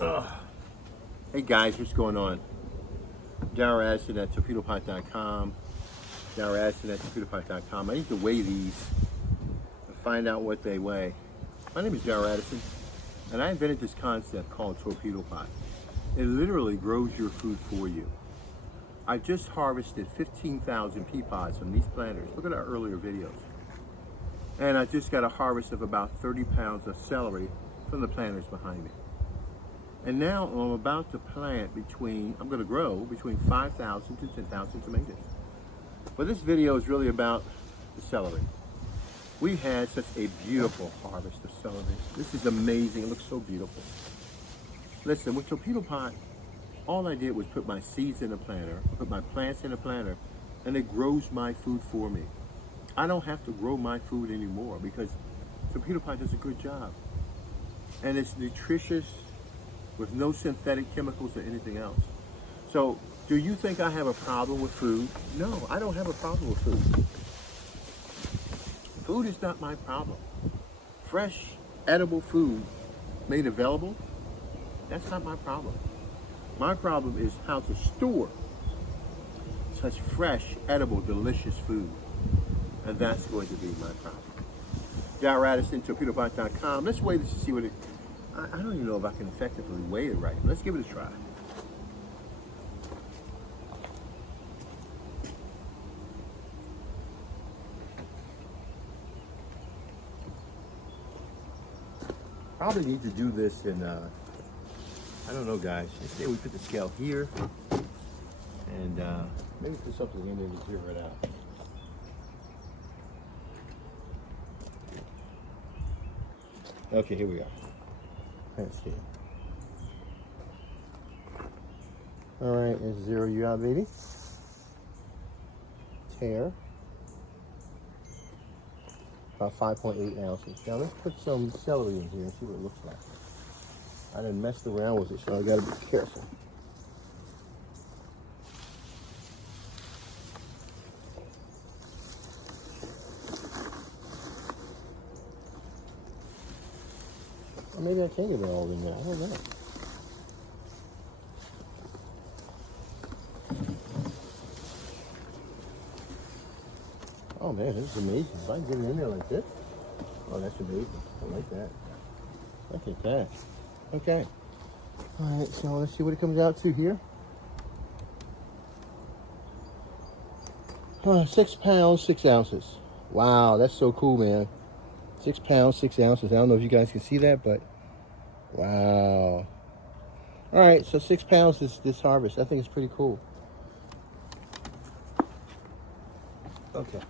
Ugh. Hey guys, what's going on? Darrell Addison at Torpedopot.com. Darrell Addison at Torpedopot.com. I need to weigh these and find out what they weigh. My name is Darrell Addison, and I invented this concept called Torpedopot. It literally grows your food for you. I just harvested 15,000 pea pods from these planters. Look at our earlier videos. And I just got a harvest of about 30 pounds of celery from the planters behind me. And now I'm about to plant I'm going to grow between 5,000 to 10,000 tomatoes. But this video is really about the celery. We had such a beautiful harvest of celery. This is amazing. It looks so beautiful. Listen, with Torpedopot, all I did was put my seeds in a planter, put my plants in a planter, and it grows my food for me. I don't have to grow my food anymore because Torpedopot does a good job. And it's nutritious with no synthetic chemicals or anything else. So, do you think I have a problem with food? No, I don't have a problem with food. Food is not my problem. Fresh, edible food made available, that's not my problem. My problem is how to store such fresh, edible, delicious food. And that's going to be my problem. Darrell Addison, Torpedopot.com. Let's weigh this to see what it... I don't even know if I can effectively weigh it right. Let's give it a try. Probably need to do this in, I don't know guys. Let's say we put the scale here and maybe put something in there to zero it out. Okay, here we are. Let's see. All right, let's zero you out, baby. Tear. About 5.8 ounces. Now let's put some celery in here and see what it looks like. I done messed around with it, so I gotta be careful. Or maybe I can get it all in there. I don't know. Oh man, this is amazing. If I can get it in there like this. Oh, that's amazing. I like that. Look at that. Okay. All right, so let's see what it comes out to here. 6 pounds, 6 ounces. Wow, that's so cool, man. 6 pounds, 6 ounces. I don't know if you guys can see that, but wow. All right, so 6 pounds is this harvest. I think it's pretty cool. Okay.